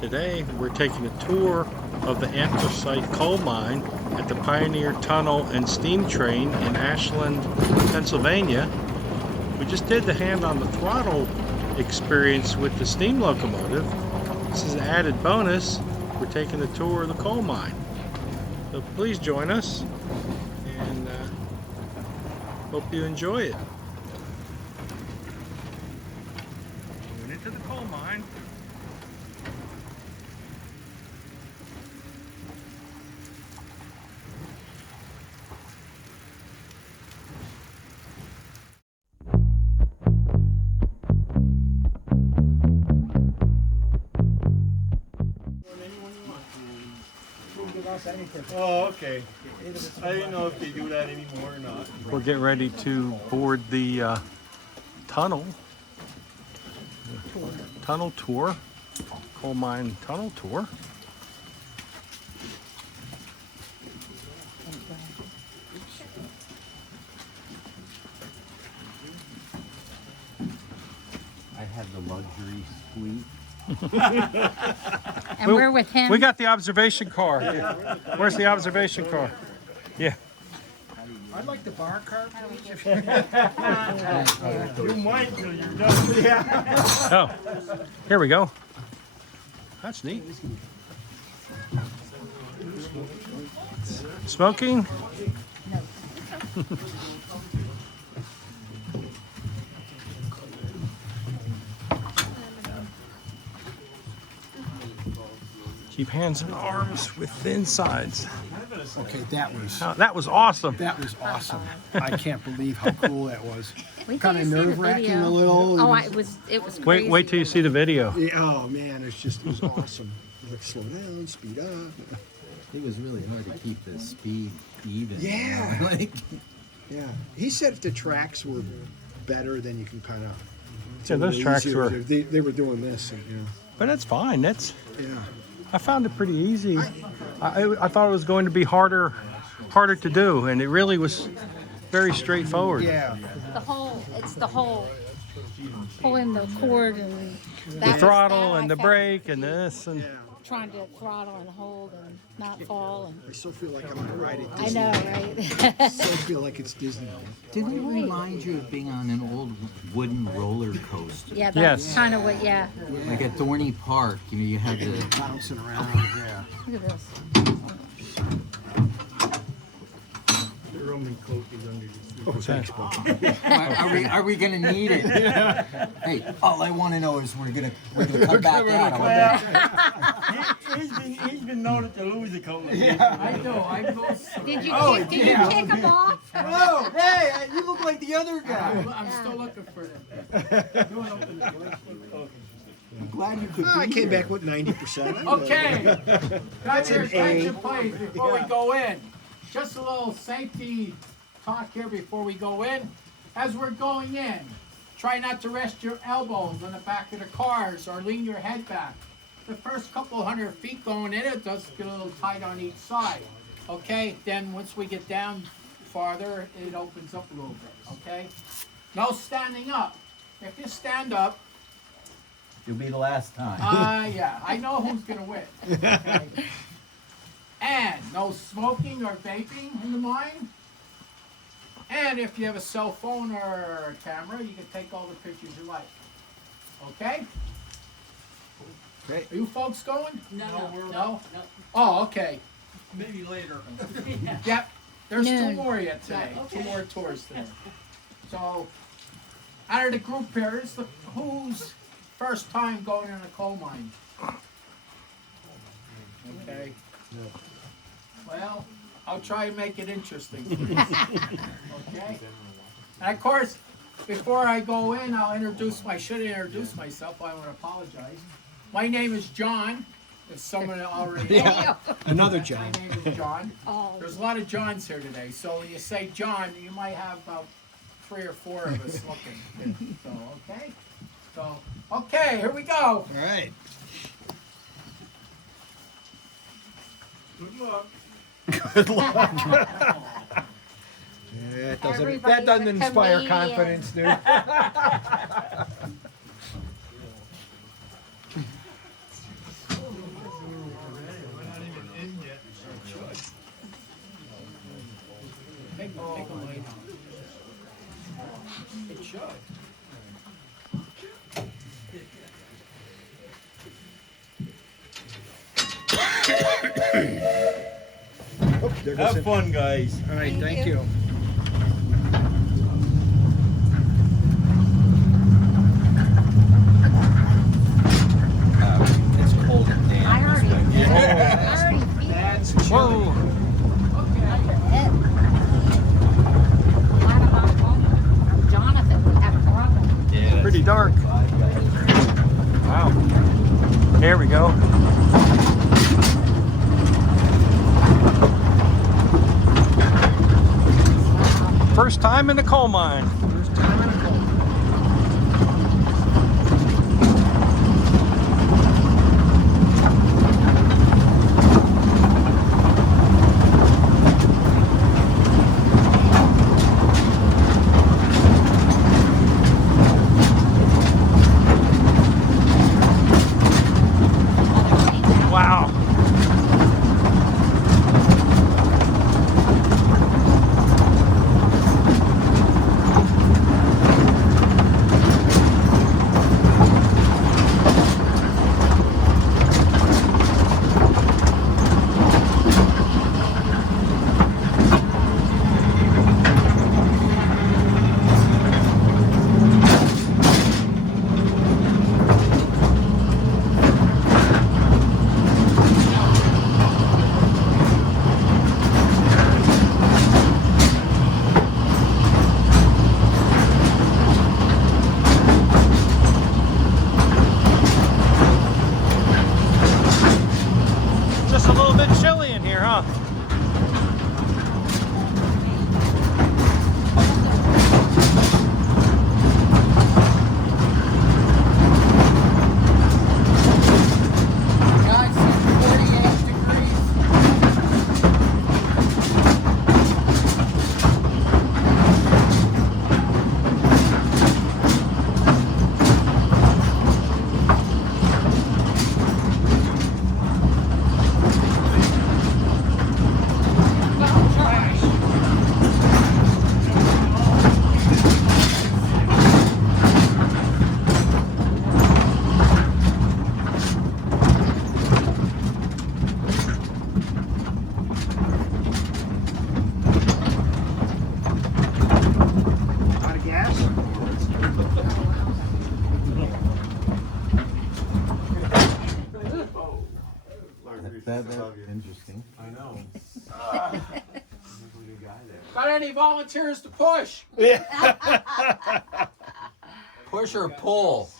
Today we're taking a tour of the Anthracite coal mine at the Pioneer Tunnel and Steam Train in Ashland, Pennsylvania. We just did the hand on the throttle experience with the steam locomotive. This is an added bonus. We're taking a tour of the coal mine. So please join us and hope you enjoy it. Going into the coal mine. Oh, okay. I didn't know if they do that anymore or not. We're getting ready to board the tunnel tour, coal mine tunnel tour. I have the luxury suite. And we're with him. We got the observation car. Where's the observation car? Yeah. I'd like the bar cart. You might till you're done. Yeah. Oh, here we go. That's neat. Smoking? Keep hands and arms with thin sides. Okay, that was Oh, that was awesome. awesome. I can't believe how cool that was. Wait till Kind you of see the nerve-wracking video. a little. Oh, it was crazy. Wait till you see the video. Yeah, oh man, it was awesome. Like slow down, speed up. It was really hard to keep the speed even. Yeah. You know, like, Yeah, he said if the tracks were better, then you can kind of. Yeah, those tracks were. They were doing this, and, you know. But that's fine. That's. Yeah. I found it pretty easy. I thought it was going to be harder to do, and it really was very straightforward. Yeah. It's the whole pulling the cord and The throttle and the brake and this and. Yeah. trying to throttle and hold and not fall. And I still feel like I'm gonna ride it. I know, right? I still feel like it's Disney. didn't it remind you of being on an old wooden roller coaster? Yeah, Yes. that's kind of what. Yeah. Like at Thorny Park, you know, you had the. Bouncing around. Yeah. Look at this. The rum and coke is under this. Oh, thanks, Bob. Are we gonna need it? Hey, all I want to know is we're gonna come back out. He's been known to lose a couple of I know. Did you kick him off? Oh, hey, you look like the other guy. I'm still looking for them. I'm glad you could. I came back with 90%. Okay, got your an A. attention, please, before we go in. Just a little safety talk here before we go in. As we're going in, try not to rest your elbows on the back of the cars or lean your head back. The first couple 100 feet going in, it does get a little tight on each side. Okay, then once we get down farther, it opens up a little bit. Okay, no standing up. If you stand up, You'll be the last time. yeah, I know who's gonna win. Okay? And no smoking or vaping in the mine. And if you have a cell phone or a camera, you can take all the pictures you like. Okay? Okay. Are you folks going? No. No? Oh, okay. Maybe later. Yep. There's Noon. 2 more yet today. Okay. 2 more tours today. So, out of the group here, who's first time going in a coal mine? Okay. Well, I'll try and make it interesting. Okay? And of course, before I go in, I should introduce myself. I want to apologize. My name is John. If someone already knows. Another My John. name is John. Oh, There's a lot of Johns here today. So you say John, you might have about 3 or 4 of us looking. So, okay? So, okay, here we go. All right. Good luck. Good luck. Yeah, that doesn't Everybody's a inspire comedian. confidence, dude. should. Oh, there goes Have it. fun, guys. All right, thank you. It's cold and damp. I already feel it. That's Whoa! Head. Glad I'm not home. Jonathan would have a problem. Yeah. Pretty dark. Wow. There we go. First time in the coal mine. First time in a cold. Wow. Just a little bit chilly in here, huh? Guys, it's 48 degrees. Out of gas? That's interesting. I know. Got any volunteers to push? Push or pull?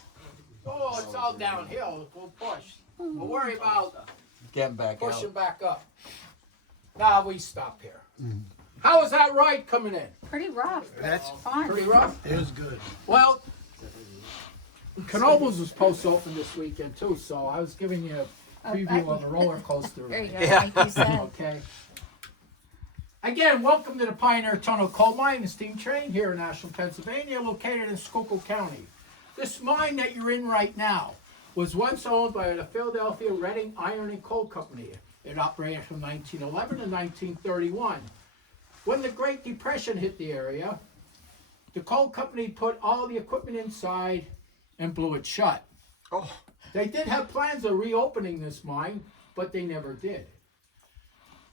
Oh, it's all downhill. We'll push. We'll worry about Getting back pushing out. back up. Now we stop here. How was that ride coming in? Pretty rough. That's Fun. Pretty rough? it was good. Well, Knoebels was supposed to open this weekend too, so I was giving you a preview of the roller coaster. There you go. Yeah. Like you said. Okay. Again, welcome to the Pioneer Tunnel Coal Mine and Steam Train here in Ashland, Pennsylvania, located in Schuylkill County. This mine that you're in right now was once owned by the Philadelphia Reading Iron and Coal Company. It operated from 1911 to 1931. When the Great Depression hit the area, the coal company put all the equipment inside and blew it shut. Oh. They did have plans of reopening this mine, but they never did.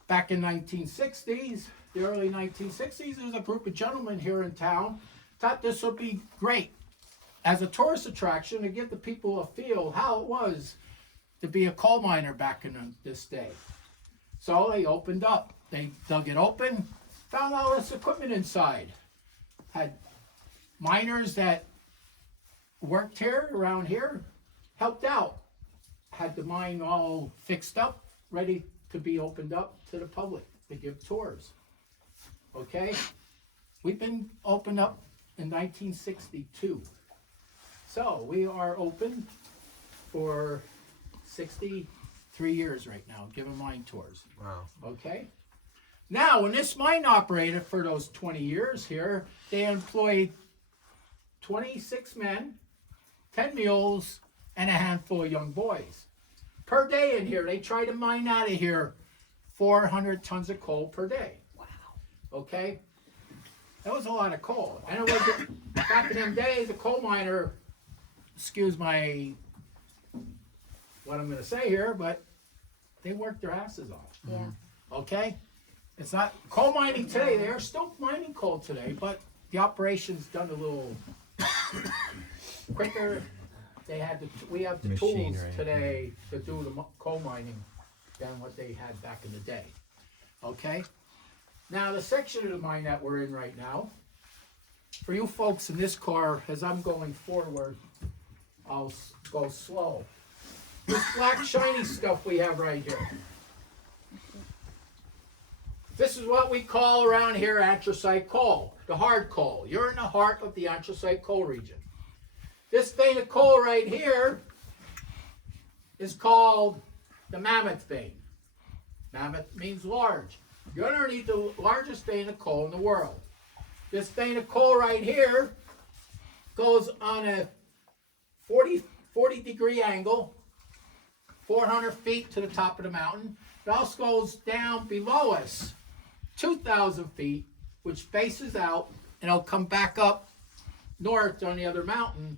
Back in 1960s, the early 1960s, there was a group of gentlemen here in town thought this would be great as a tourist attraction to give the people a feel how it was to be a coal miner back in this day. So they opened up. They dug it open, found all this equipment inside. Had miners that worked here, around here, helped out. Had the mine all fixed up, ready to be opened up to the public to give tours. Okay? We've been opened up in 1962. So we are open for 63 years right now, giving mine tours. Wow. Okay? Now, when this mine operated for those 20 years here, they employed 26 men, 10 mules, and a handful of young boys. Per day in here, they try to mine out of here 400 tons of coal per day. Wow. Okay? That was a lot of coal. And it was, back in them days, a coal miner, excuse my, what I'm gonna say here, but they worked their asses off. Yeah. Okay? It's not, coal mining today, they are still mining coal today, but the operation's done a little quicker. They had we have the tools today to do the coal mining than what they had back in the day. Okay? Now, the section of the mine that we're in right now, for you folks in this car, as I'm going forward, I'll go slow. This black shiny stuff we have right here. This is what we call around here anthracite coal, the hard coal. You're in the heart of the anthracite coal region. This vein of coal right here is called the mammoth vein. Mammoth means large. You're underneath the largest vein of coal in the world. This vein of coal right here goes on a 40 degree angle, 400 feet to the top of the mountain. It also goes down below us, 2,000 feet, which faces out, and it'll come back up north on the other mountain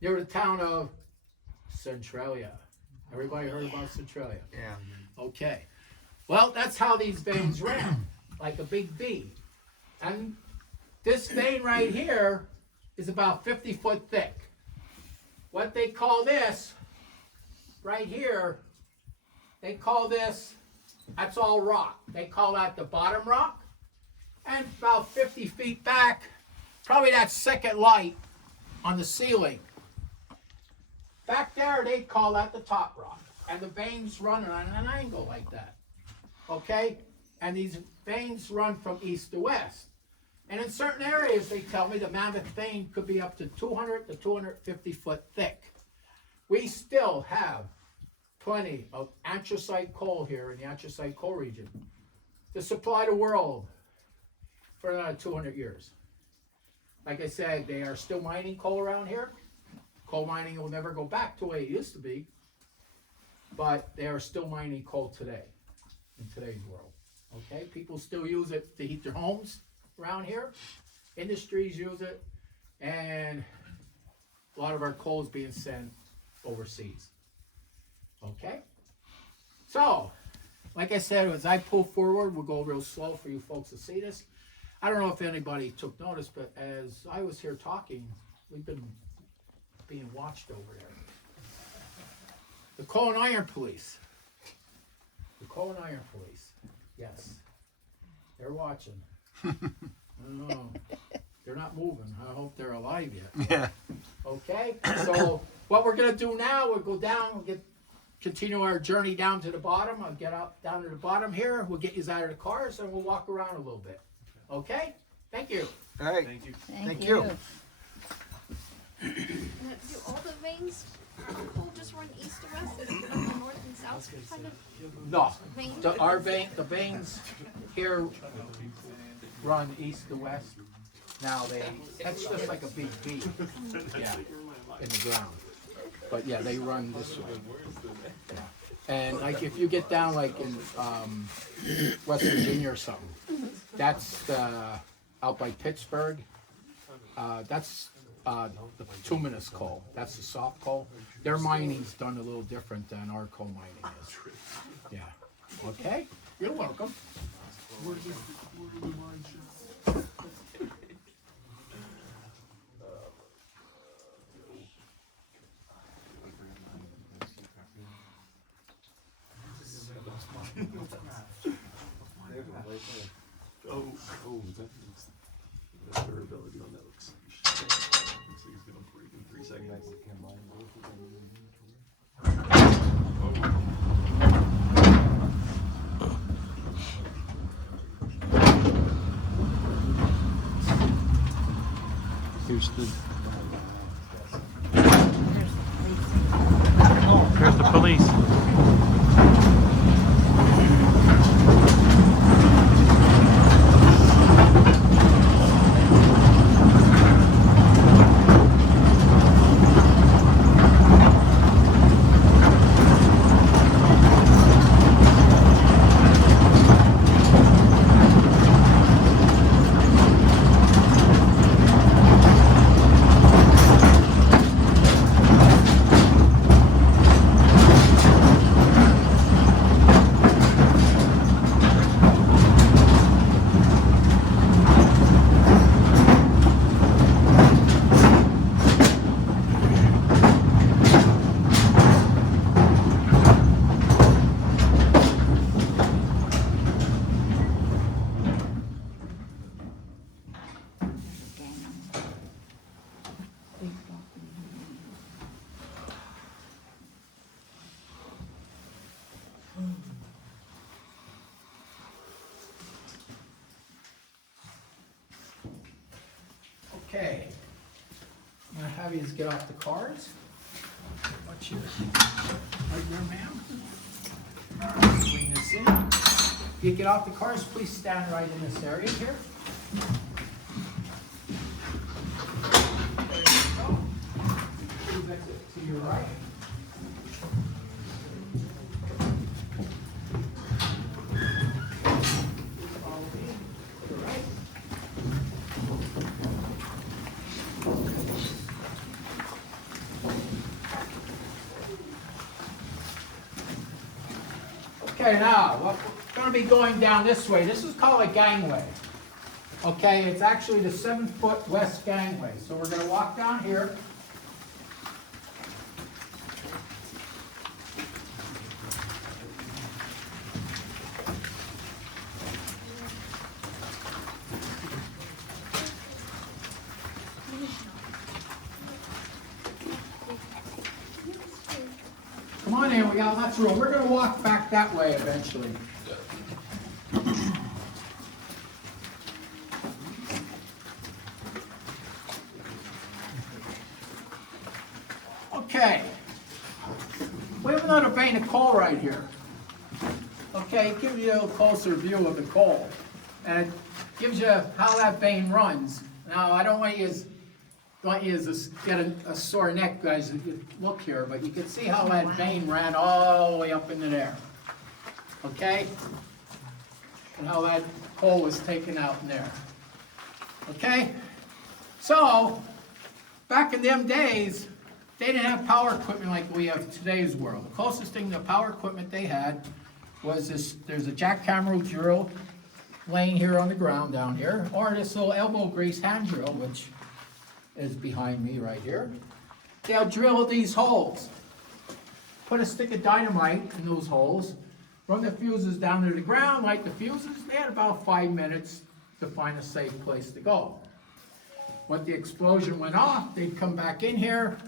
near the town of Centralia. Everybody heard about Centralia? Yeah. Okay. Well, that's how these veins ran, like a big V. And this vein right here is about 50 foot thick. What they call this, right here, they call this, that's all rock. They call that the bottom rock. And about 50 feet back, probably that second light on the ceiling. Back there, they call that the top rock. And the veins run on an angle like that. Okay? And these veins run from east to west. And in certain areas, they tell me the mammoth vein could be up to 200 to 250 foot thick. We still have plenty of anthracite coal here in the anthracite coal region to supply the world for another 200 years. Like I said, they are still mining coal around here. Coal mining will never go back to the way it used to be, but they are still mining coal today, in today's world. Okay, people still use it to heat their homes around here. Industries use it, and a lot of our coal is being sent overseas. Okay, so like I said, as I pull forward, we'll go real slow for you folks to see this. I don't know if anybody took notice, but as I was here talking, we've been being watched over there. The Coal and Iron Police. The Coal and Iron Police. Yes. They're watching. I don't know. They're not moving. I hope they're alive yet. Yeah. Okay? So what we're going to do now, we'll go down, we'll continue our journey down to the bottom. I'll get up down to the bottom here. We'll get you out of the cars and we'll walk around a little bit. Okay? Thank you. All right. Thank you. Thank you. Now, do all the veins coal just run east to west? Is it like the north and south kind of No. vein? The veins here run east to west. Now that's just like a big V. Yeah. In the ground. But yeah, they run this way. Yeah. And like if you get down like in West Virginia or something, that's out by Pittsburgh. That's the bituminous coal. That's the soft coal. Their mining's done a little different than our coal mining is. Yeah. Okay? You're welcome. That durability on that looks like he's gonna break in 3 seconds. Here's the police. have you get off the cars. Watch your, right there, ma'am. Bring this in. You get off the cars, please stand right in this area here. There you go. Please exit to your right. Follow me to the right. Okay, now, we're going to be going down this way. This is called a gangway. Okay, it's actually the 7-foot west gangway. So we're going to walk down here. Come on in, we got lots of room. We're going to walk back that way eventually. Okay. We have another vein of coal right here. Okay, it gives you a little closer view of the coal. And it gives you how that vein runs. Now, I don't want you to get a sore neck, guys, if you look here, but you can see how that vein ran all the way up into there. Okay? And how that coal was taken out in there. Okay? So, back in them days, they didn't have power equipment like we have in today's world. The closest thing to power equipment they had was this, there's a jackhammer drill laying here on the ground down here, or this little elbow grease hand drill, which is behind me right here. They'll drill these holes. Put a stick of dynamite in those holes, run the fuses down to the ground, light the fuses. They had about 5 minutes to find a safe place to go. When the explosion went off, they'd come back in here,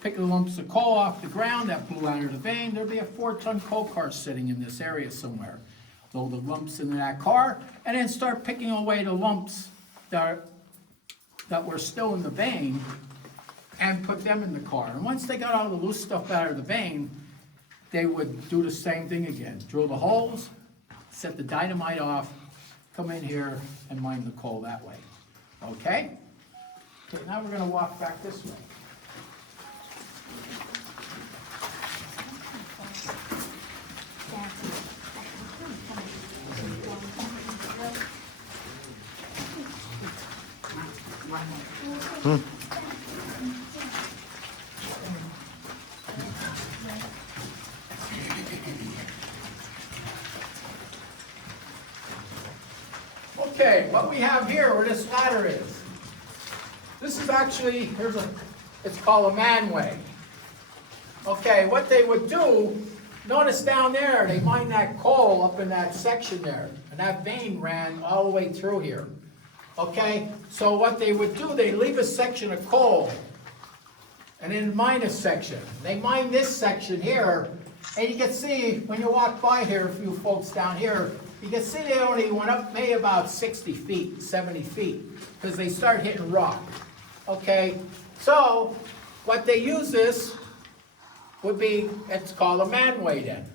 pick the lumps of coal off the ground that blew out of the vein. There'd be a 4-ton coal car sitting in this area somewhere. Load the lumps into that car, and then start picking away the lumps that were still in the vein, and put them in the car. And once they got all the loose stuff out of the vein, they would do the same thing again. Drill the holes, set the dynamite off, come in here, and mine the coal that way. Okay? Okay, now we're gonna walk back this way. Okay, what we have here, where this ladder is, this is actually, it's called a manway. Okay, what they would do, notice down there, they mine that coal up in that section there, and that vein ran all the way through here. Okay, so what they would do, they leave a section of coal, and then mine a section. They mine this section here, and you can see, when you walk by here, a few folks down here, you can see they only went up maybe about 60 feet, 70 feet, because they start hitting rock. Okay, so what they use this would be, it's called a manway then.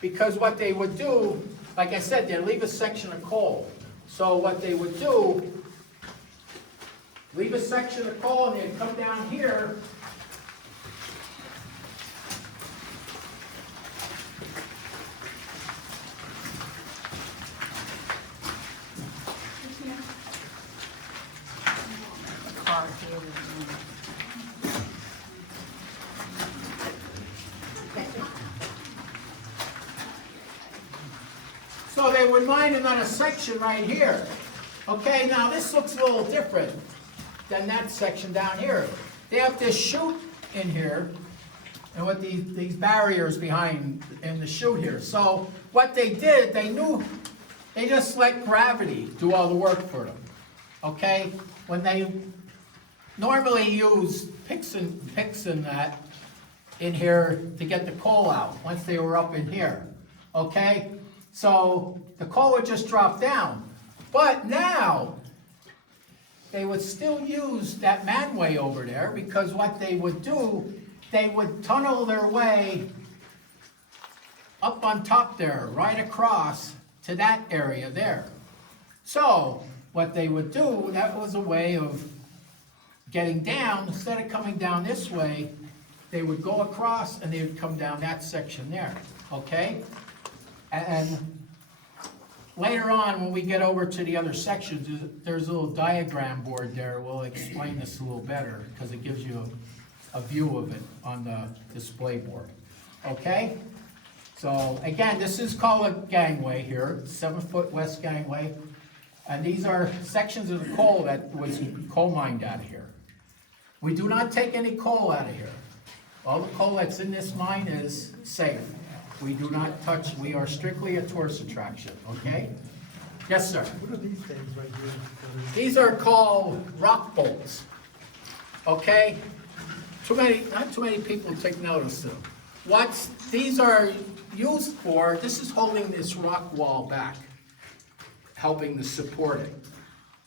Because what they would do, like I said, they'd leave a section of coal. So what they would do, leave a section of coal and they'd come down here. So they would mine another section right here. Okay, now this looks a little different than that section down here. They have this chute in here, and with these barriers behind in the chute here. So what they did, they just let gravity do all the work for them. Okay, when they normally use picks and that in here to get the coal out once they were up in here. Okay, so the coal would just drop down. But now they would still use that manway over there, because what they would do, they would tunnel their way up on top there, right across to that area there. So, what they would do, that was a way of getting down. Instead of coming down this way, they would go across and they would come down that section there, okay? And later on, when we get over to the other sections, there's a little diagram board there. We'll explain this a little better, because it gives you a view of it on the display board, okay? So, again, this is called a gangway here, 7-foot west gangway. And these are sections of the coal that was coal mined out of here. We do not take any coal out of here. All the coal that's in this mine is safe. We do not touch, we are strictly a tourist attraction, okay? Yes, sir? What are these things right here? These are called rock bolts, okay? Not too many people take notice of them. What these are used for, this is holding this rock wall back, helping to support it.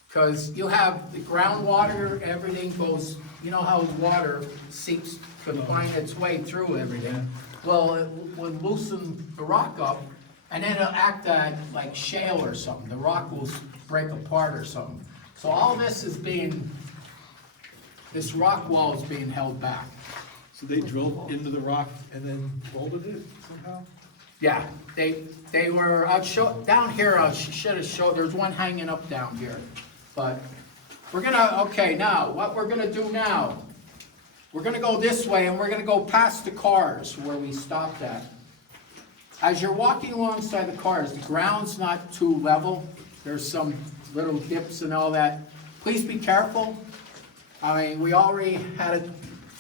Because you have the groundwater, everything goes, you know how water seeps, can find its way through everything. Well, it will loosen the rock up, and then it'll act like shale or something. The rock will break apart or something. So all this is being, this rock wall is being held back. So they drilled into the rock and then bolted it somehow? Yeah, they were, I'll show, down here, I should have showed, there's one hanging up down here. But we're gonna, okay, now, what we're gonna do now, we're gonna go this way and we're gonna go past the cars where we stopped at. As you're walking alongside the cars, the ground's not too level. There's some little dips and all that. Please be careful. I mean, we already had to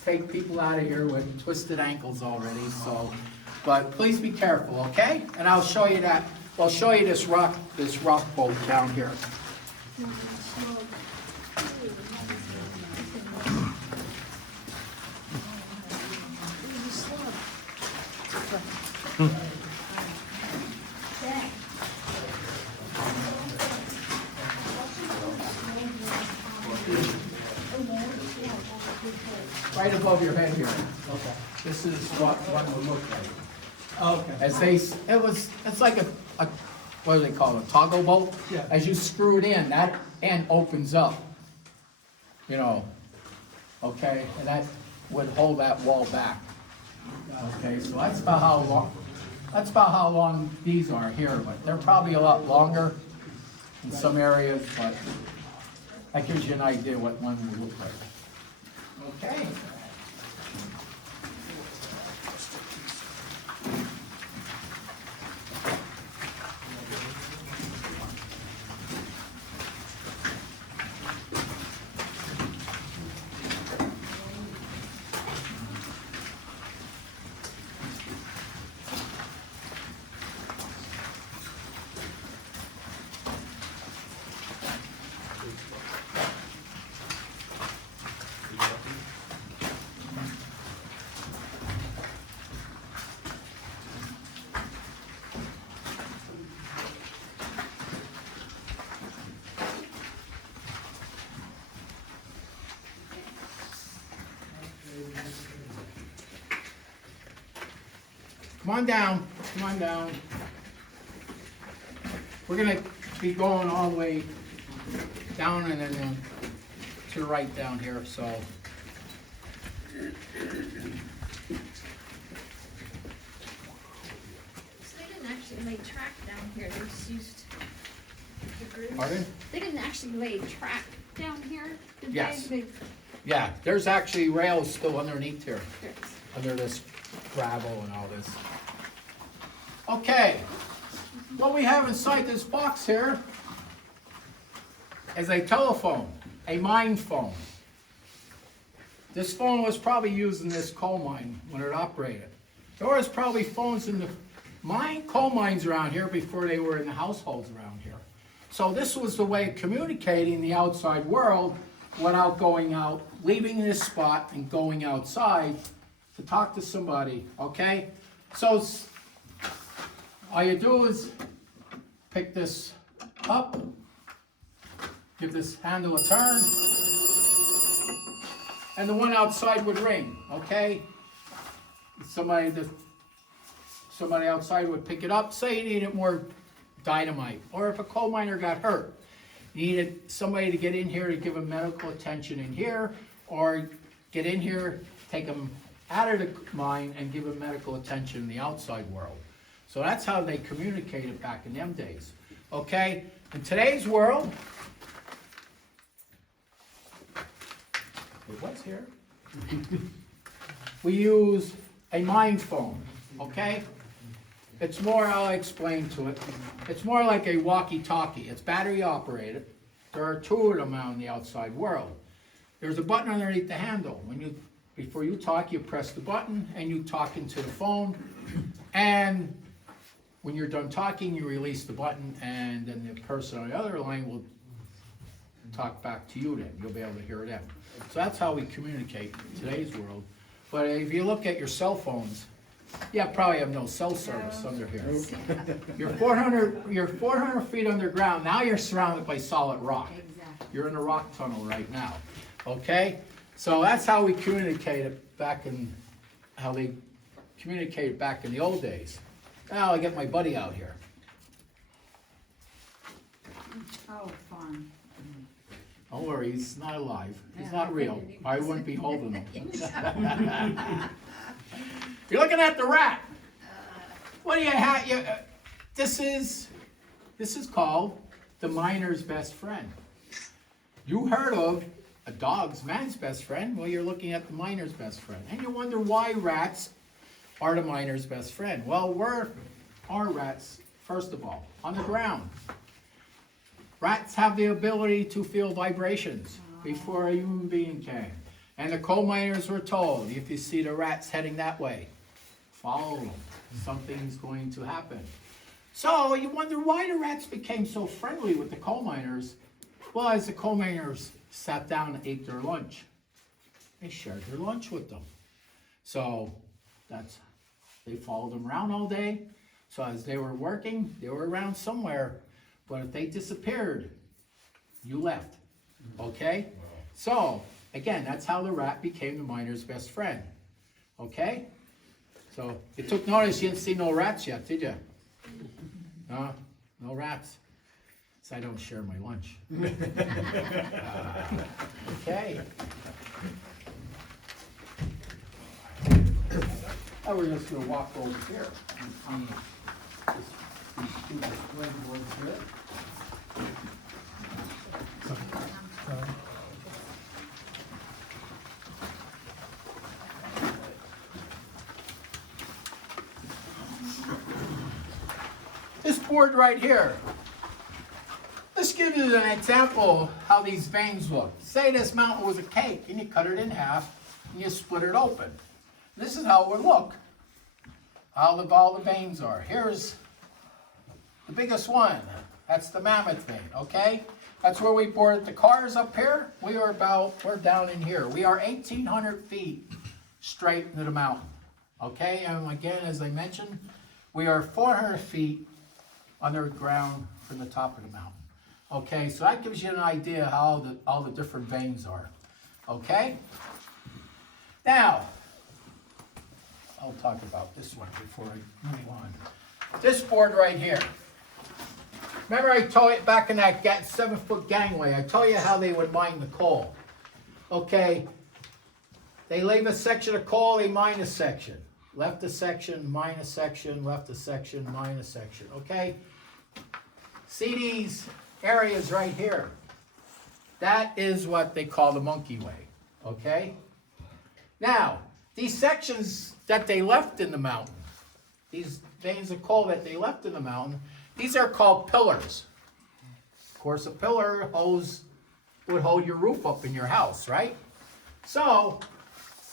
take people out of here with twisted ankles already, so. But please be careful, okay? And I'll show you that, I'll show you this rock bolt down here. Right above your head here. Okay. This is what one would look like. Okay. As they, it's like a, what do they call it, a toggle bolt? Yeah. As you screw it in, that end opens up, you know, okay? And that would hold that wall back. Okay, so that's about how long these are here, but they're probably a lot longer in some areas, but that gives you an idea what one would look like. Okay. Come on down, come on down. We're gonna be going all the way down and then to the right down here, so. So they didn't actually lay track down here, they just used the grooves. Pardon? They didn't actually lay track down here, did they? Yes. They? Yeah, there's actually rails still underneath here, There's- under this gravel and all this. Okay, what we have inside this box here is a telephone, a mine phone. This phone was probably used in this coal mine when it operated. There was probably phones in the coal mines around here before they were in the households around here. So this was the way of communicating the outside world without going out, leaving this spot and going outside to talk to somebody, okay? So all you do is pick this up, give this handle a turn, and the one outside would ring, okay? Somebody outside would pick it up, say you needed more dynamite, or if a coal miner got hurt, you needed somebody to get in here to give him medical attention in here, or get in here, take him out of the mine and give him medical attention in the outside world. So that's how they communicated back in them days. Okay, in today's world, it was here. We use a mine phone, okay? It's more, I'll explain to it. It's more like a walkie-talkie. It's battery operated. There are two of them out in the outside world. There's a button underneath the handle. Before you talk, you press the button and you talk into the phone. And when you're done talking, you release the button, and then the person on the other line will talk back to you then. You'll be able to hear them. So that's how we communicate in today's world. But if you look at your cell phones, yeah, probably have no cell service under here. You're 400 feet underground. Now you're surrounded by solid rock. You're in a rock tunnel right now. Okay? So that's how we communicated back in, how they communicated back in the old days. Now I get my buddy out here. Oh, fun. Don't worry, he's not alive. He's not real. I wouldn't be holding him. You're looking at the rat. What do you have? This is called the miner's best friend. You heard of a dog's man's best friend? Well, you're looking at the miner's best friend. And you wonder why rats are the miner's best friend. Well, where are rats, first of all? On the ground. Rats have the ability to feel vibrations before a human being can. And the coal miners were told, if you see the rats heading that way, follow them. Something's going to happen. So you wonder why the rats became so friendly with the coal miners. Well, as the coal miners sat down and ate their lunch, they shared their lunch with them. So they followed them around all day. So as they were working, they were around somewhere. But if they disappeared, you left. Okay? So, again, that's how the rat became the miner's best friend. Okay? So, you took notice you didn't see no rats yet, did you? No? No rats. So I don't share my lunch. Okay. Now we're just going to walk over here and find these two display boards here. This board right here, this gives you an example how these veins look. Say this mountain was a cake and you cut it in half and you split it open. This is how it would look. How all the veins are. Here's the biggest one. That's the mammoth vein, okay? That's where we boarded the cars up here. We're down in here. We are 1,800 feet straight into the mountain, okay? And again, as I mentioned, we are 400 feet underground from the top of the mountain. Okay, so that gives you an idea how all the different veins are, okay? Now, I'll talk about this one before I move on. This board right here. Remember I told you back in that 7-foot gangway, I told you how they would mine the coal. Okay, they leave a section of coal, they mine a section. Left a section, mine a section, left a section, mine a section, okay? See these areas right here? That is what they call the monkey way, okay? Now, these sections that they left in the mountain, these veins of coal that they left in the mountain, these are called pillars. Of course, a pillar would hold your roof up in your house, right? So,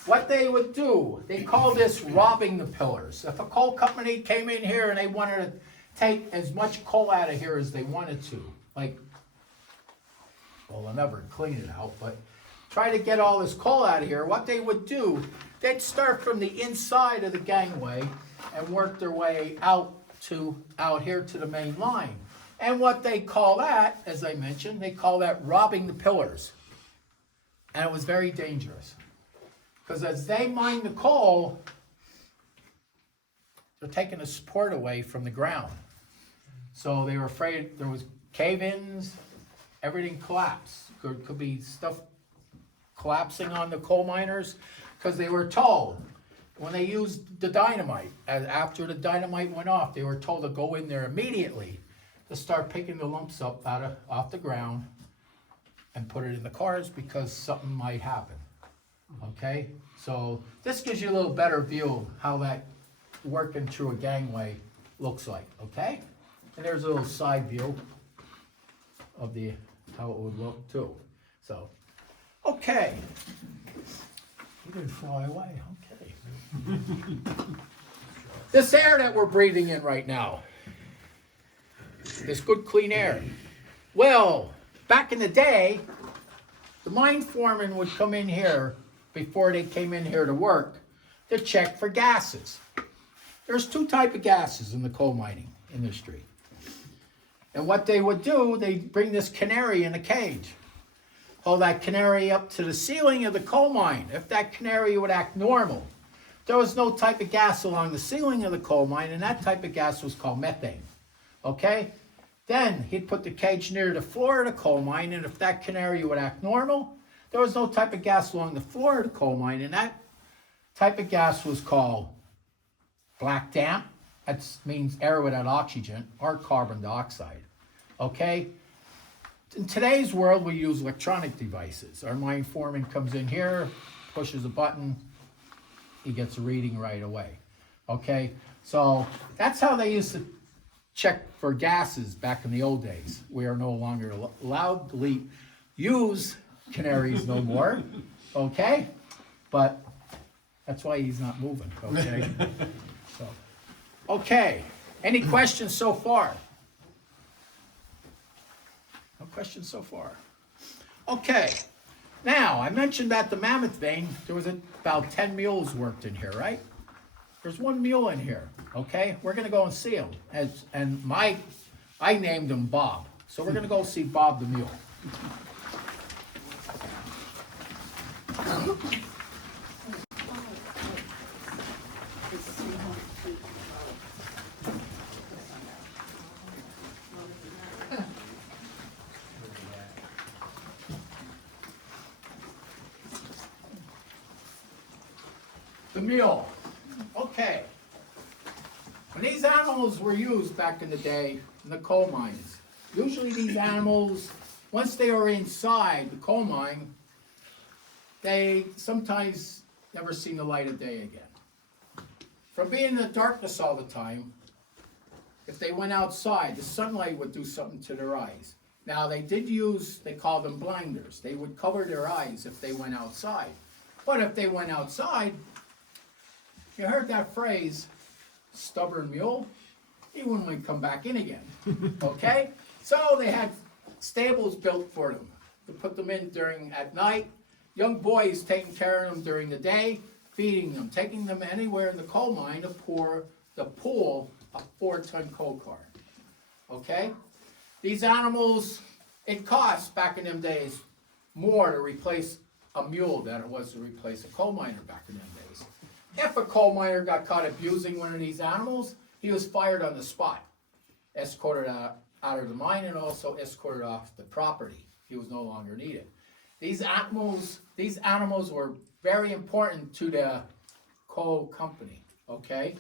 what they would do, they call this robbing the pillars. If a coal company came in here and they wanted to take as much coal out of here as they wanted to, like, well, they'll never clean it out, but try to get all this coal out of here, what they would do, they'd start from the inside of the gangway and work their way out here to the main line. And what they call that, as I mentioned, they call that robbing the pillars. And it was very dangerous. Because as they mine the coal, they're taking the support away from the ground. So they were afraid there was cave-ins, everything collapsed. Could be stuff collapsing on the coal miners, because they were told when they used the dynamite, after the dynamite went off, they were told to go in there immediately to start picking the lumps up off the ground and put it in the cars, because something might happen. Okay, so this gives you a little better view of how that working through a gangway looks like. Okay, and there's a little side view of how it would look too. So, okay, you didn't fly away. Okay, this air that we're breathing in right now, this good clean air. Well, back in the day, the mine foreman would come in here before they came in here to work to check for gases. There's two types of gases in the coal mining industry. And what they would do, they'd bring this canary in a cage, hold that canary up to the ceiling of the coal mine. If that canary would act normal, there was no type of gas along the ceiling of the coal mine, and that type of gas was called methane. Okay? Then he'd put the cage near the floor of the coal mine, and if that canary would act normal, there was no type of gas along the floor of the coal mine, and that type of gas was called black damp. That means air without oxygen, or carbon dioxide. Okay? In today's world, we use electronic devices. Our mine foreman comes in here, pushes a button, he gets a reading right away. Okay? So that's how they used to check for gases back in the old days. We are no longer allowed to use canaries no more. Okay? But that's why he's not moving. Okay? So, okay. Any questions so far? No questions so far. Okay. Now, I mentioned that the Mammoth vein, there was about 10 mules worked in here, right? There's one mule in here, okay? We're gonna go and see him. I named him Bob. So we're gonna go see Bob the mule. The mule. Okay. When these animals were used back in the day in the coal mines, usually these animals, once they are inside the coal mine, they sometimes never seen the light of day again. From being in the darkness all the time, if they went outside, the sunlight would do something to their eyes. Now they call them blinders. They would cover their eyes if they went outside. But if they went outside, you heard that phrase, stubborn mule, he wouldn't come back in again, okay? So they had stables built for them to put them in at night. Young boys taking care of them during the day, feeding them, taking them anywhere in the coal mine to pull a 4-ton coal car, okay? These animals, it cost back in them days more to replace a mule than it was to replace a coal miner back in them days. If a coal miner got caught abusing one of these animals, he was fired on the spot, escorted out of the mine, and also escorted off the property. He was no longer needed. These animals were very important to the coal company, okay?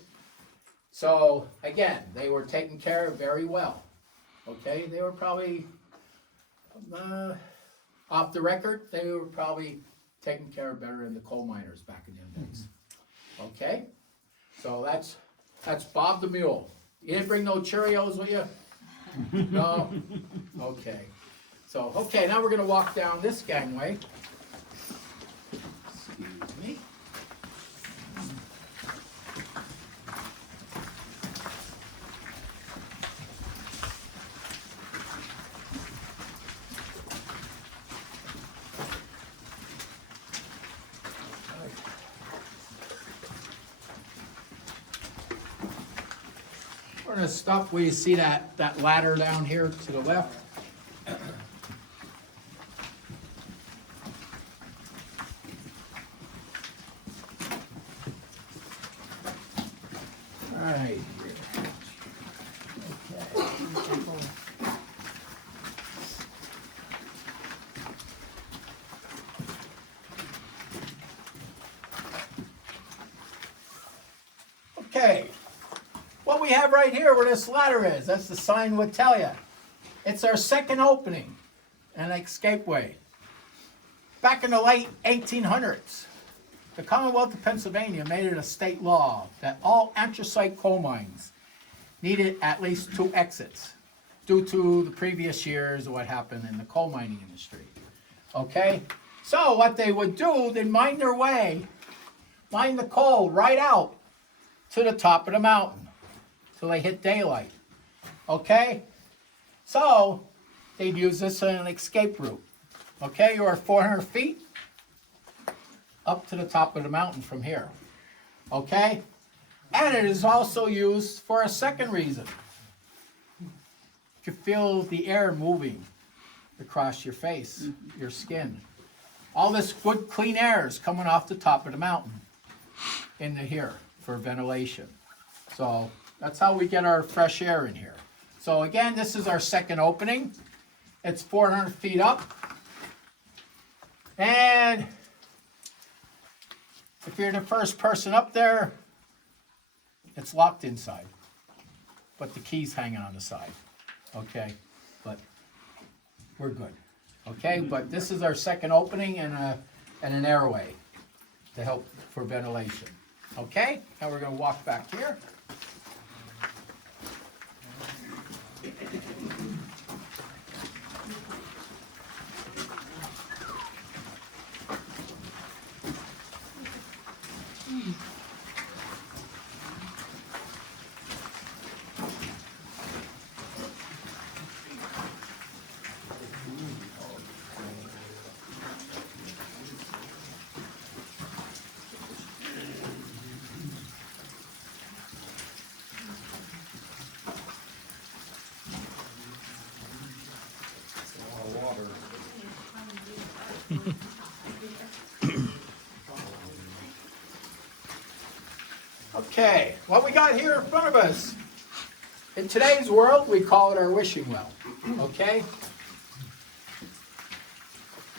So, again, they were taken care of very well, okay? They were probably, off the record, they were probably taken care of better than the coal miners back in them days. Okay, so that's Bob the mule. You didn't bring no Cheerios with you? No? Okay. So, okay, now we're gonna walk down this gangway. Excuse me. We're gonna stop where you see that ladder down here to the left. All right. Okay, what we have right here where this ladder is, that's the sign would tell you. It's our second opening, an escape way. Back in the late 1800s, the Commonwealth of Pennsylvania made it a state law that all anthracite coal mines needed at least 2 exits due to the previous years of what happened in the coal mining industry. Okay, so what they would do, they'd mine their way, mine the coal right out to the top of the mountain till they hit daylight. Okay? So they'd use this as an escape route. Okay, you are 400 feet up to the top of the mountain from here. Okay? And it is also used for a second reason. You can feel the air moving across your face, your skin. All this good clean air is coming off the top of the mountain into here for ventilation. So that's how we get our fresh air in here. So again, this is our second opening. It's 400 feet up. And if you're the first person up there, it's locked inside. But the key's hanging on the side. Okay, but we're good. Okay, but this is our second opening and an airway to help for ventilation. Okay, now we're going to walk back here. Okay, what we got here in front of us, in today's world, we call it our wishing well, okay?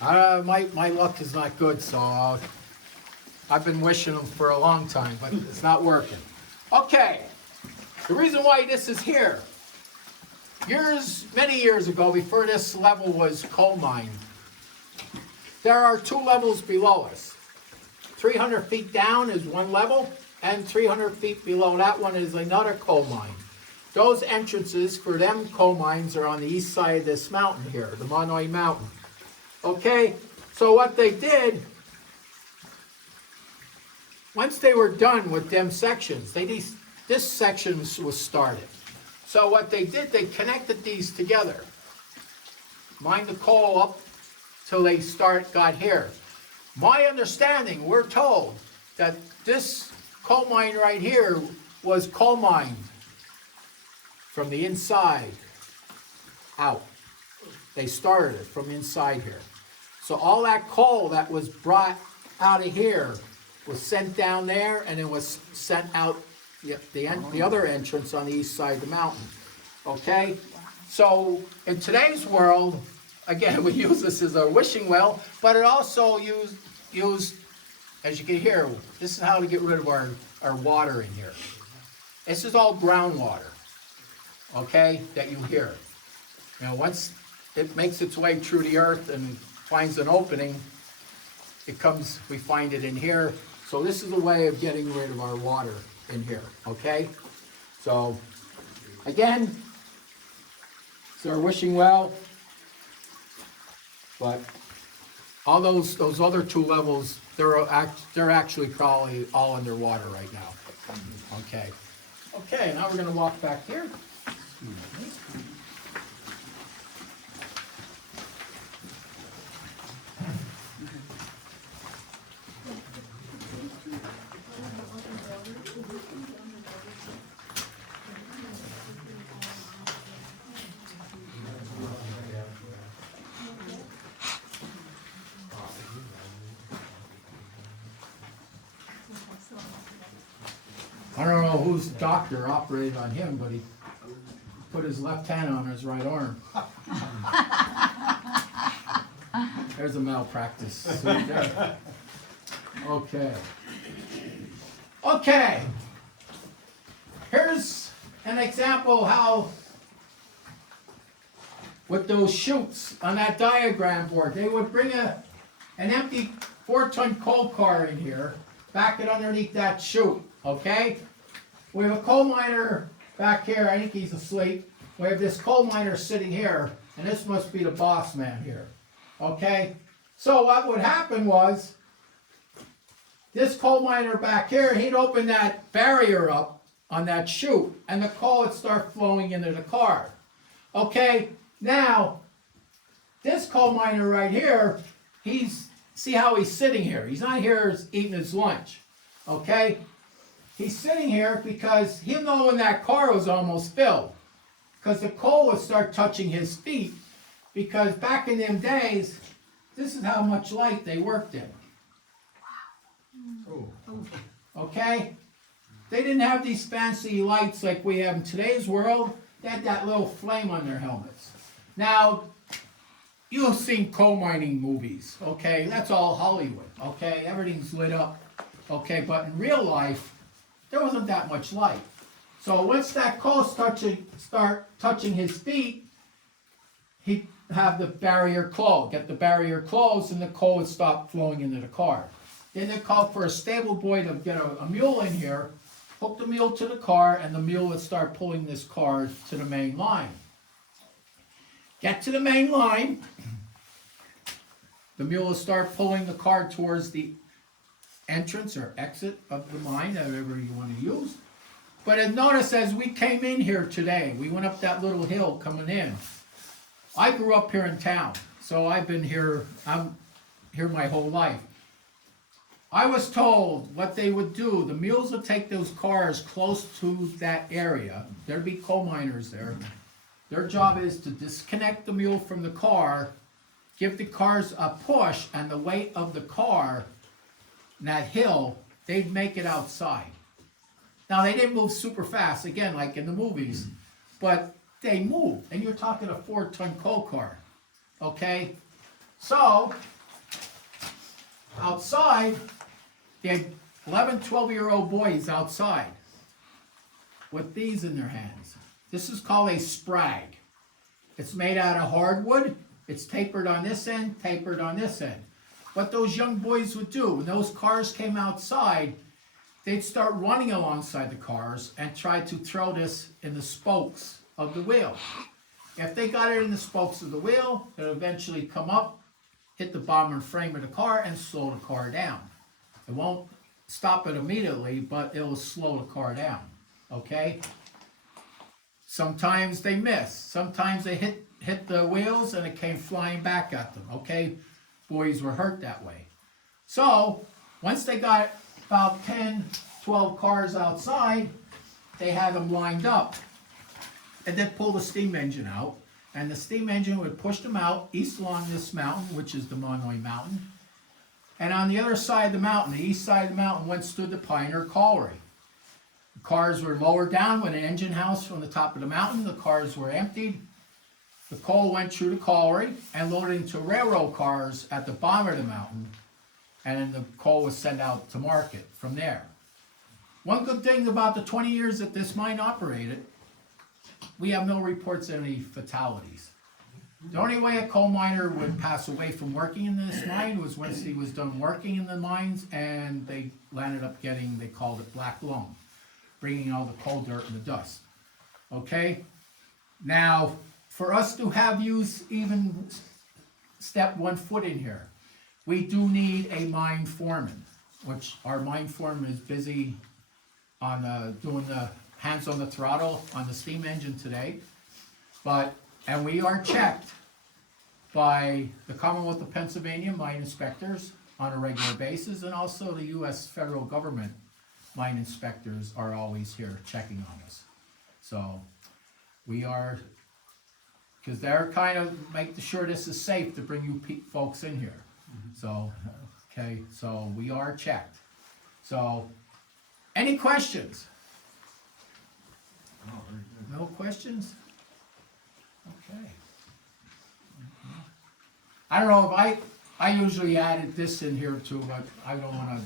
My luck is not good, so I've been wishing them for a long time, but it's not working. Okay, the reason why this is here, many years ago, before this level was coal mine, there are 2 levels below us. 300 feet down is one level, and 300 feet below that one is another coal mine. Those entrances for them coal mines are on the east side of this mountain here, the Monoy Mountain. Okay, so what they did, once they were done with them sections, this section was started. So what they did, they connected these together. Mined the coal up till they got here. My understanding, we're told that this coal mine right here was coal mined from the inside out. They started it from inside here. So all that coal that was brought out of here was sent down there and it was sent out the other entrance on the east side of the mountain. Okay? So in today's world, again, we use this as a wishing well, but it also used, as you can hear, this is how to get rid of our water in here. This is all groundwater, okay, that you hear. You know, once it makes its way through the earth and finds an opening, we find it in here. So this is a way of getting rid of our water in here, okay? So, again, it's our wishing well, but all those other 2 levels, they're actually probably all underwater right now. Okay. Okay, now we're going to walk back here. doctor operated on him, but he put his left hand on his right arm. There's a malpractice. Right there. Okay. Okay. Here's an example how, with those chutes on that diagram board, they would bring an empty 4-ton coal car in here, back it underneath that chute, okay? We have a coal miner back here, I think he's asleep. We have this coal miner sitting here, and this must be the boss man here, okay? So what would happen was, this coal miner back here, he'd open that barrier up on that chute, and the coal would start flowing into the car. Okay, now, this coal miner right here, see how he's sitting here. He's not here eating his lunch, okay? He's sitting here because he'll know when that car was almost filled, because the coal would start touching his feet, because back in them days, this is how much light they worked in. Okay? They didn't have these fancy lights like we have in today's world. They had that little flame on their helmets. Now, you've seen coal mining movies, okay? That's all Hollywood, okay? Everything's lit up, okay? But in real life, there wasn't that much light. So once that coal start touching his feet, he'd have the barrier closed, get the barrier closed, and the coal would stop flowing into the car. Then they called for a stable boy to get a mule in here, hook the mule to the car, and the mule would start pulling this car to the main line. Get to the main line, the mule will start pulling the car towards the entrance or exit of the mine, whatever you want to use. But notice as we came in here today, we went up that little hill coming in. I grew up here in town, so I'm here my whole life. I was told what they would do, the mules would take those cars close to that area. There'd be coal miners there. Their job is to disconnect the mule from the car, give the cars a push, and the weight of the car, that hill, they'd make it outside. Now, they didn't move super fast, again, like in the movies, but they moved, and you're talking a 4-ton coal car, okay? So, outside, they had 11, 12-year-old boys outside with these in their hands. This is called a sprag. It's made out of hardwood. It's tapered on this end, tapered on this end. What those young boys would do, when those cars came outside, they'd start running alongside the cars and try to throw this in the spokes of the wheel. If they got it in the spokes of the wheel, it would eventually come up, hit the bottom and frame of the car, and slow the car down. It won't stop it immediately, but it will slow the car down, okay? Sometimes they miss. Sometimes they hit the wheels and it came flying back at them, okay? Boys were hurt that way. So, once they got about 10, 12 cars outside, they had them lined up. And then pull the steam engine out, and the steam engine would push them out east along this mountain, which is the Monoy Mountain. And on the other side of the mountain, the east side of the mountain, went stood the Pioneer Colliery. The cars were lowered down with an engine house from the top of the mountain. The cars were emptied. The coal went through the colliery and loaded into railroad cars at the bottom of the mountain, and then the coal was sent out to market from there. One good thing about the 20 years that this mine operated, we have no reports of any fatalities. The only way a coal miner would pass away from working in this mine was once he was done working in the mines and they landed up getting, they called it black lung, bringing all the coal dirt and the dust. Okay? Now, for us to have used even step 1 foot in here, we do need a mine foreman, which our mine foreman is busy on doing the hands on the throttle on the steam engine today. And we are checked by the Commonwealth of Pennsylvania mine inspectors on a regular basis, and also the U.S. federal government mine inspectors are always here checking on us. So we are, because they're kind of making sure this is safe to bring you folks in here. So, okay, so we are checked. So, any questions? questions? Okay. I don't know if I usually added this in here too, but I don't wanna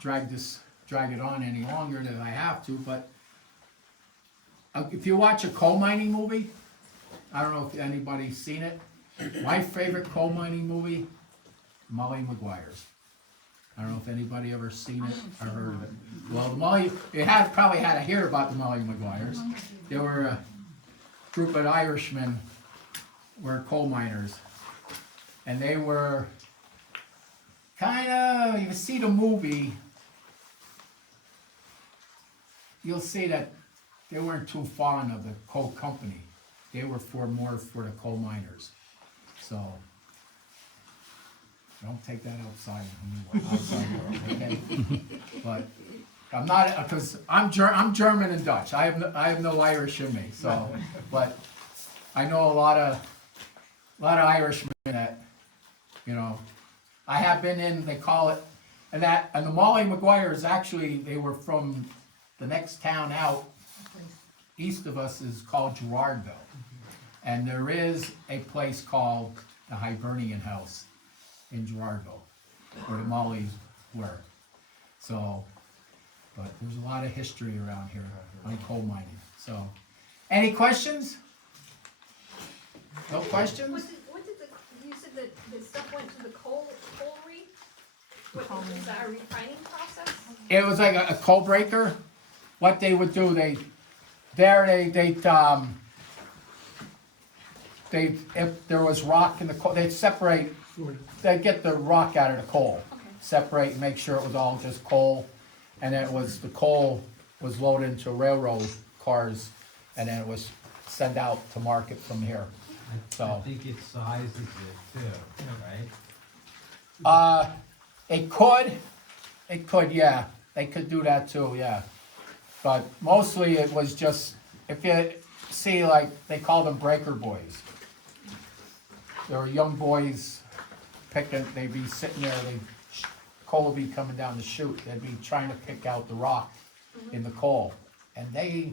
drag it on any longer than I have to, but if you watch a coal mining movie, I don't know if anybody's seen it, my favorite coal mining movie, Molly Maguire's. I don't know if anybody ever seen it or heard of it. Well, probably had to hear about the Molly Maguires. They were a group of Irishmen, were coal miners. And they were kinda, you see the movie, you'll see that they weren't too fond of the coal company. They were more for the coal miners. So, don't take that outside world, okay? But I'm not, because I'm German and Dutch. I have no Irish in me. So, but I know a lot of Irishmen that, you know, I have been in. They call it, and the Molly Maguires actually, they were from the next town out east of us is called Gerardville, and there is a place called the Hibernian House in Gerardville, where the Mollys were. So, but there's a lot of history around here on coal mining. So, any questions? No questions? You said that the stuff went to the coalry? What, is that a refining process? It was like a coal breaker. What they would do, if there was rock in the coal, they'd get the rock out of the coal, separate and make sure it was all just coal, and then the coal was loaded into railroad cars, and then it was sent out to market from here. So I think it sizes it too, right? it could, yeah, they could do that too, yeah. But mostly it was just, if you see, like, they call them breaker boys. There were young boys picking, they'd be sitting there, coal would be coming down the chute, they'd be trying to pick out the rock in the coal. And they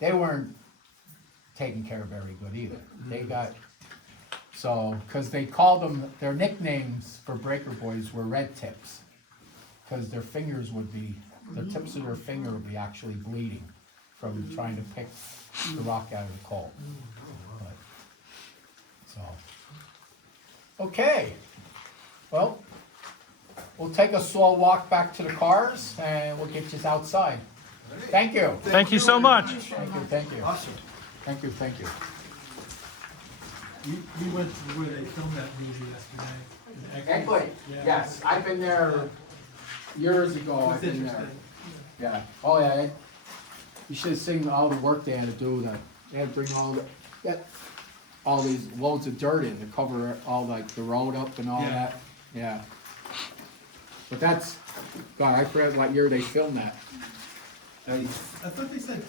weren't taken care of very good either. They got, cause they called them, their nicknames for breaker boys were red tips. Cause their fingers would be, the tips of their finger would be actually bleeding from trying to pick the rock out of the coal. But, okay, well, we'll take a slow walk back to the cars and we'll get you outside. Thank you. Thank you so much. Thank you. Awesome. Thank you. We went to where they filmed that movie yesterday. Excellent. Yes, I've been there years ago. I've been there. Yeah. Oh yeah. You should have seen all the work they had to do. They had to bring all these loads of dirt in to cover all like the road up and all that. Yeah. But that's, God, I forgot what year they filmed that. I thought they said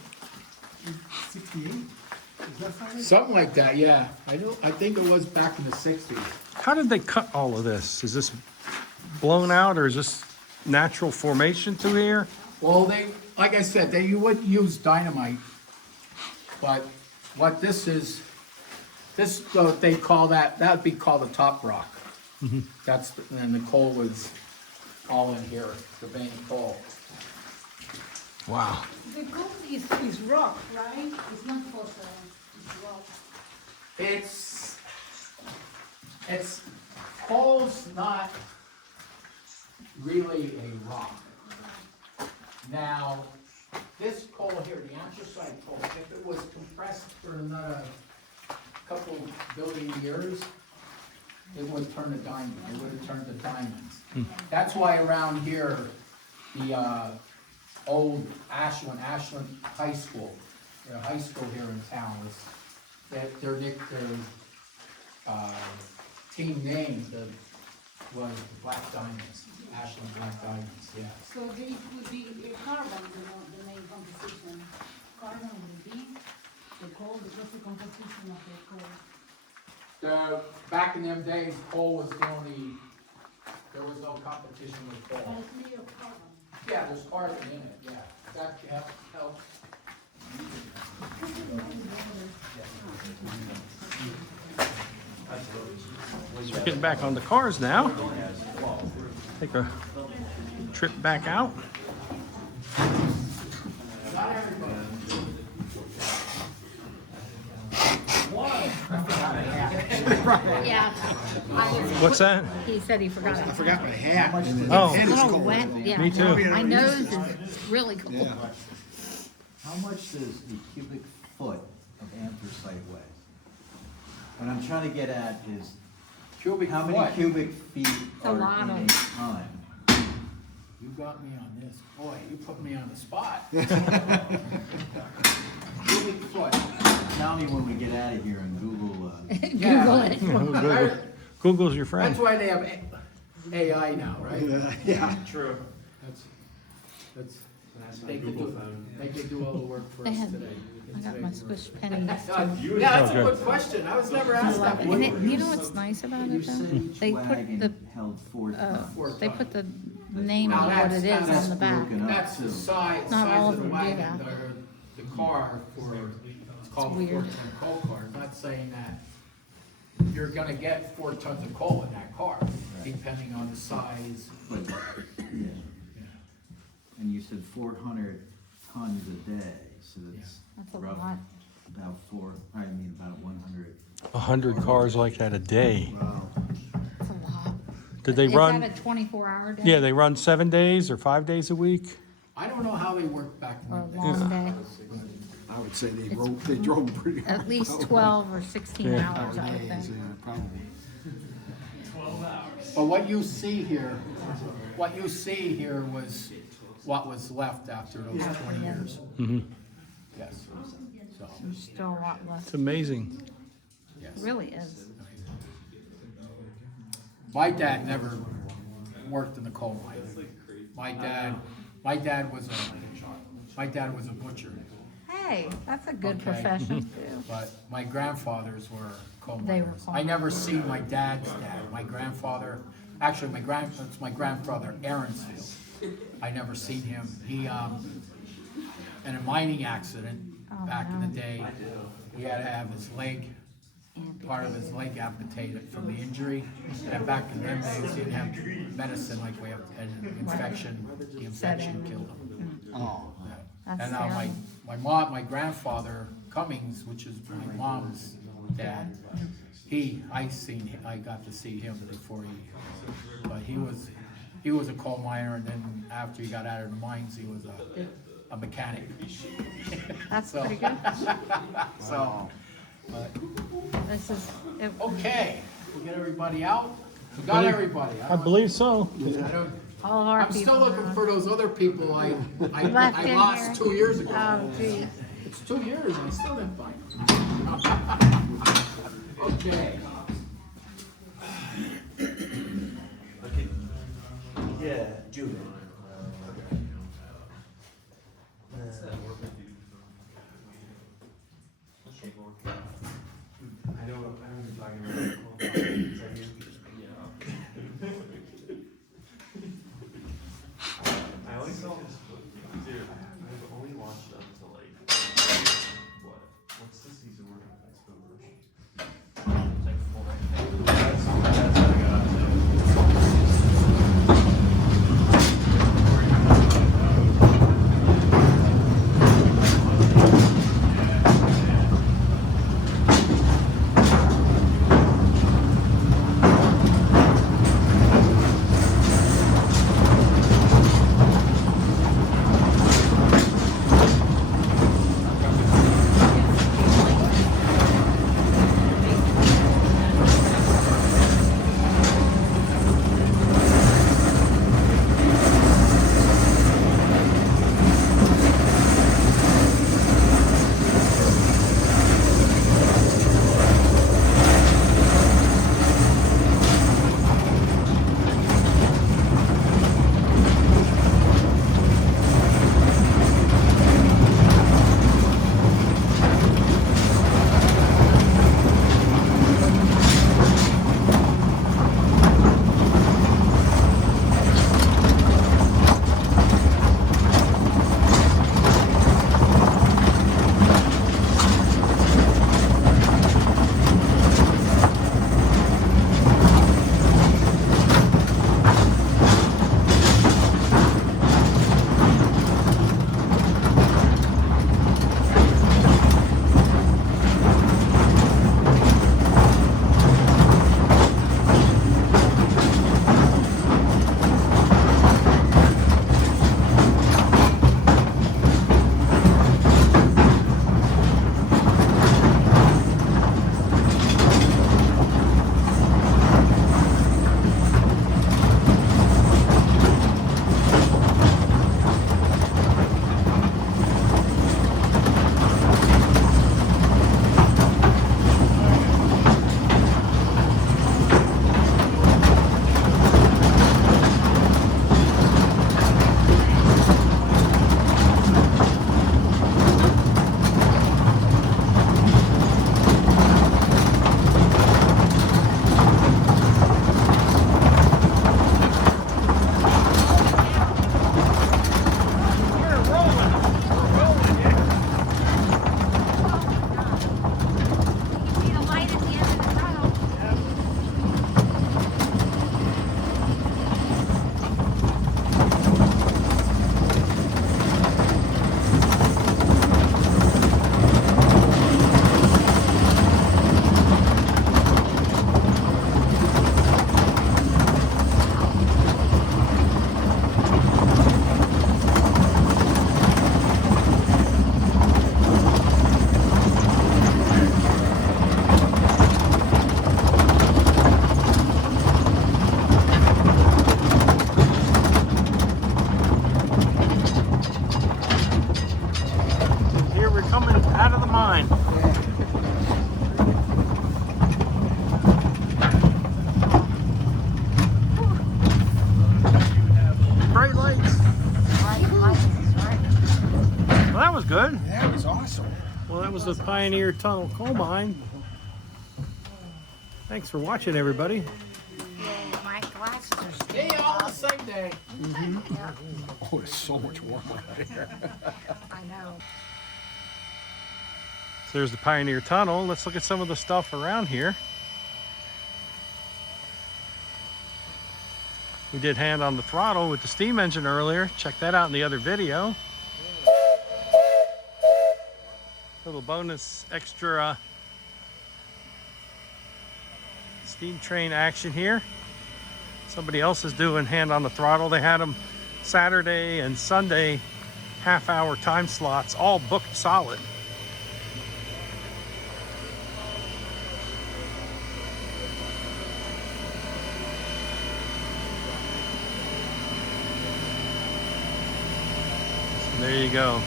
68. Is that something? Something like that. Yeah. I think it was back in the '60s. How did they cut all of this? Is this blown out or is this natural formation through here? Well, like I said, you would use dynamite, but what this is, they call that would be called the top rock. And the coal was all in here, the vein coal. Wow. The coal is rock, right? It's not fossil, it's rock. It's coal's not really a rock. Now, this coal here, the anthracite coal, if it was compressed for another couple billion years, it would turn to diamond. It would have turned to diamonds. That's why around here, the old Ashland High School, the high school here in town was their team name was Black Diamonds, Ashland Black Diamonds. Yeah. So it would be carbon, the main composition. Carbon would be the coal, what's the composition of the coal? Back in them days, coal was there was no competition with coal. Plenty of carbon. Yeah, there's carbon in it, yeah. That helps So we're getting back on the cars now. Take a trip back out. Yeah. What's that? He said he forgot I it. forgot my hat. Oh. And It's it's all cold. wet. Yeah. Me too. My nose is really cold. Yeah. How much does a cubic foot of anthracite weigh? What I'm trying to get at is Cubic how many foot. cubic feet a are lot in a of- ton? You got me on this. Boy, you put me on the spot. Cubic foot. Tell me when we get out of here and Google. Google it. Google. Google's your friend. That's why they have AI now, right? Yeah. True. That's, they could do all the work for They us had, today. I got my squish pennies. Yeah, that's a good. good question. I was never asked that And it, before. you know what's nice about You it though? said each They put wagon the, held 4 tons. they put the name Now of what it that's- is on the back. broken up. That's the size, Not all size of of the them do wagon, that. or the car for, it's called a weird. 4-ton coal car. Not saying that you're gonna get 4 tons of coal in that car, depending on the size. But, yeah. And you said 400 tons a day, so that's That's a rough- lot. about about 100. 100 cars like that a day. That's a lot. Did they Is run? that a 24-hour day? Yeah, they run 7 days or 5 days a week. I don't know how they work back Or a when. long day? I would say they drove pretty hard. At least 12 or 16 Yeah. hours, I would Days, think. yeah, probably. But what you see here was what was left after those 20 years. Yes. So, There's still a lot left. It's amazing. yes. It really is. My dad never worked in the coal mine. My dad was a butcher, Hey, that's a good Okay. profession too. but my grandfathers were coal They were miners. coal I never seen my dad's dad. My grandfather, actually it's my grandfather, Aaronsfield. I never seen him. He, in a mining accident back in the day, he had to have his leg, part of his leg amputated from the injury. And back in them days, he didn't have medicine like we have, and infection, the infection killed him. Oh. That's And now terrible. my grandfather Cummings, which is my mom's dad, I got to see him before but he was a coal miner, and then after he got out of the mines, he was a mechanic. That's So- pretty good. So, This is, okay, we get everybody out? We got everybody. I believe so. all of our I'm people. still looking for those other people I Left in lost here. 2 years ago. Oh, gee. It's 2 years and I still didn't find them. Okay. Yeah, June. I know you're talking about. I only saw this book, dude. I've only watched it up until like what's the season we're on? It's over. It's like 4. That's what I got up to. coming out of the mine. Bright lights. Well, that was good. That was awesome. Well, that was the Pioneer Tunnel coal mine. Thanks for watching, everybody. My glasses are Hey, all the same day. Oh, it's so much warmer out here. I know. So there's the Pioneer Tunnel. Let's look at some of the stuff around here. We did hand on the throttle with the steam engine earlier. Check that out in the other video. Little bonus extra steam train action here. Somebody else is doing hand on the throttle. They had them Saturday and Sunday half-hour time slots, all booked solid. So there you go.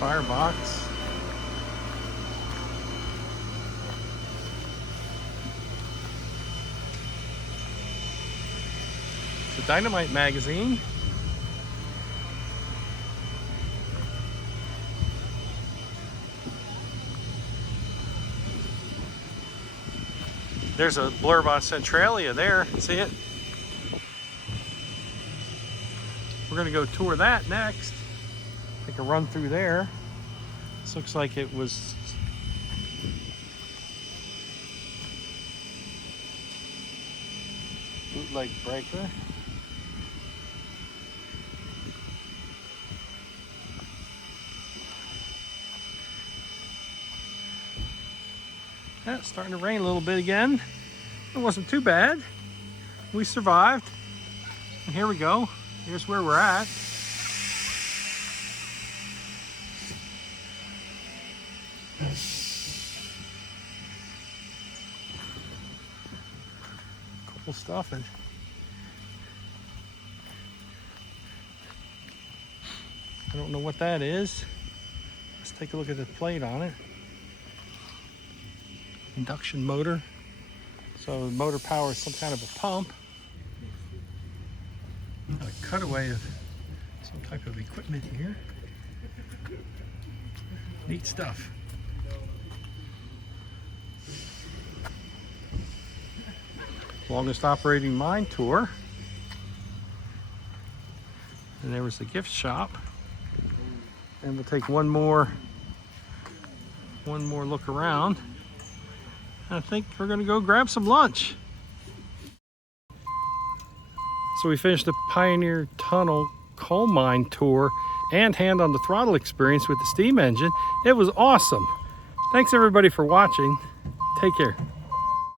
Firebox. It's a Dynamite magazine. There's a blurb on Centralia there. See it? We're going to go tour that next. Take a run through there. This looks like it was bootleg breaker. Yeah, it's starting to rain a little bit again. It wasn't too bad. We survived. And here we go. Here's where we're at. Cool stuff. And I don't know what that is. Let's take a look at the plate on it. Induction motor. So the motor powers some kind of a pump. A cutaway of some type of equipment here. Neat stuff. Longest operating mine tour. And there was the gift shop. And we'll take one more look around. I think we're gonna go grab some lunch. So we finished the Pioneer Tunnel coal mine tour and hand on the throttle experience with the steam engine. It was awesome. Thanks everybody for watching. Take care.